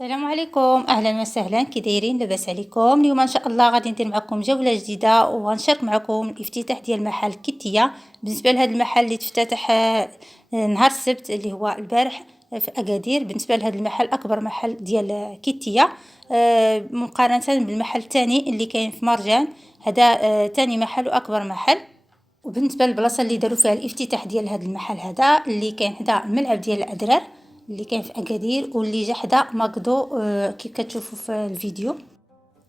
السلام عليكم، اهلا وسهلا، كي دايرين؟ لاباس عليكم؟ اليوم ان شاء الله غادي ندير معكم جوله جديده وغنشارك معكم الافتتاح ديال محل كيتيا. بالنسبه لهذا المحل اللي تفتتح نهار السبت اللي هو البارح في اكادير. بالنسبه لهذا المحل اكبر محل ديال كيتيا مقارنه بالمحل الثاني اللي كاين في مرجان. هذا ثاني محل واكبر محل. وبالنسبه للبلاصه اللي داروا فيها الافتتاح ديال هذا المحل هذا اللي كاين حدا الملعب ديال الادرار اللي كاين في اكادير واللي جا حدا ماكدو كيف كتشوفوا في الفيديو.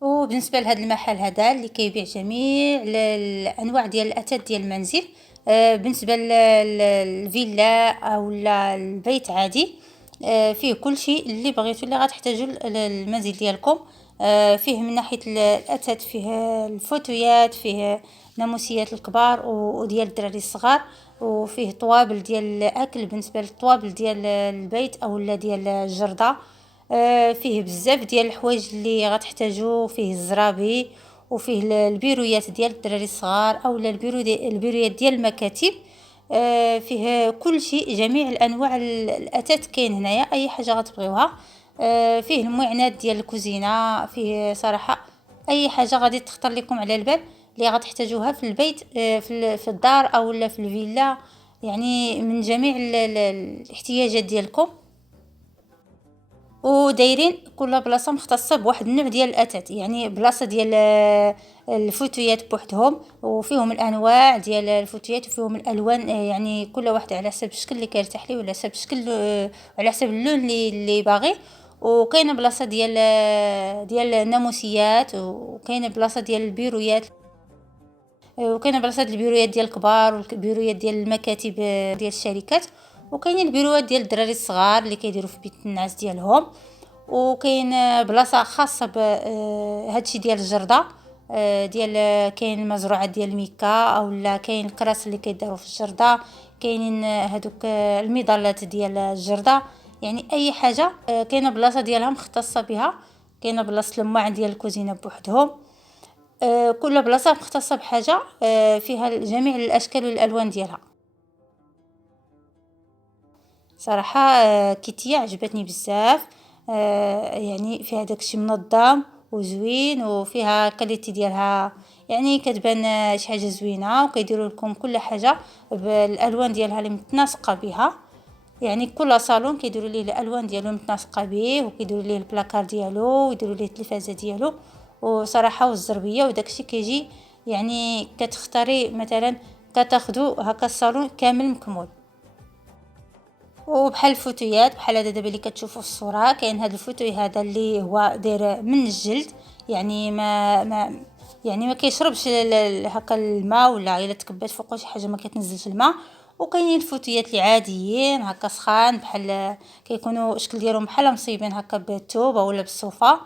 وبالنسبه لهذا المحل هذا اللي كيبيع جميع الانواع ديال الاثاث ديال المنزل. بالنسبه للفيلا او البيت عادي، فيه كل شيء اللي بغيتو اللي غتحتاجوا للمنزل ديالكم. فيه من ناحيه الاثاث، فيه الفوتويات، فيه ناموسيات الكبار وديال الدراري الصغار، وفيه طوابل ديال الاكل بالنسبه للطوابل ديال البيت اولا ديال الجرده. فيه بزاف ديال الحوايج اللي غتحتاجوا، فيه الزرابي وفيه البيرويات ديال الدراري الصغار اولا البيرويات ديال المكاتب. فيه كل شيء، جميع الانواع الاثاث كاين هنايا، اي حاجه غتبغيوها. فيه المعينات ديال الكوزينه، فيه صراحه اي حاجه غادي تخطر لكم على البال اللي غتحتاجوها في البيت، في الدار اولا في الفيلا، يعني من جميع الاحتياجات ديالكم. ودايرين كل بلاصه مختصه بواحد النوع ديال الاثاث، يعني بلاصه ديال الفوتويات بوحدهم، وفيهم الانواع ديال الفوتويات وفيهم الالوان، يعني كل واحد على حسب الشكل اللي كيرتاح ليه ولا حسب الشكل، على حسب اللون اللي باغي. وكاينه بلاصه ديال الناموسيات، وكاينه بلاصه ديال البيرويات، وكاينه بلاصه البيرويات ديال الكبار والبيرويات ديال المكاتب ديال الشركات، وكاينين البيروات ديال الدراري الصغار اللي كيديروا في بيت النعاس ديالهم. وكاين بلاصه خاصه بهادشي ديال الجرده، ديال كاين المزروعات ديال الميكا اولا كاين الكراس اللي كيداروا في الجرده، كاينين هادوك المظلات ديال الجرده، يعني اي حاجه كاينه بلاصه ديالها مختصه بها. كاينه بلاصه الماعن ديال الكوزينه بوحدهم. كل بلاصه مختصه بحاجه، فيها جميع الاشكال والالوان ديالها. صراحه كيتيا عجبتني بزاف. يعني فيها داكشي منظم وزوين، وفيها كاليتي ديالها، يعني كتبان شي حاجه زوينه، وكيديروا لكم كل حاجه بالالوان ديالها اللي متناسقه بها. يعني كل صالون كيديروا ليه الالوان ديالو متناسقه به، وكيديروا ليه البلاكار ديالو، ويديروا ليه التلفازه ديالو. وصراحه والزربيه وداكشي كيجي، يعني كتختاري مثلا كتاخدو هكا الصالون كامل مكمول. وبحال الفوتويات، بحال هذا دابا اللي كتشوفوا في الصوره، كاين هذا الفوتوي هذا اللي هو داير من الجلد، يعني ما كيشربش هكا الماء، ولا الا تكبات فوقو شي حاجه ما كتنزلش الماء. وكاينين الفوتويات اللي عاديين هكا سخان، بحال كيكونوا الشكل ديالهم بحال مصيبين هكا بالثوبه ولا بالصوفه.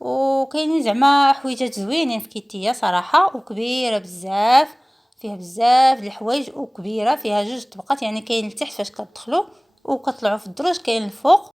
وكاينين زعما حويجات زوينين في كيتيا صراحه، وكبيره بزاف، فيها بزاف د الحوايج، وكبيره فيها جوج طبقات، يعني كاين لتحت فاش كتدخلوا وكطلعوا في الدروج، كاين الفوق.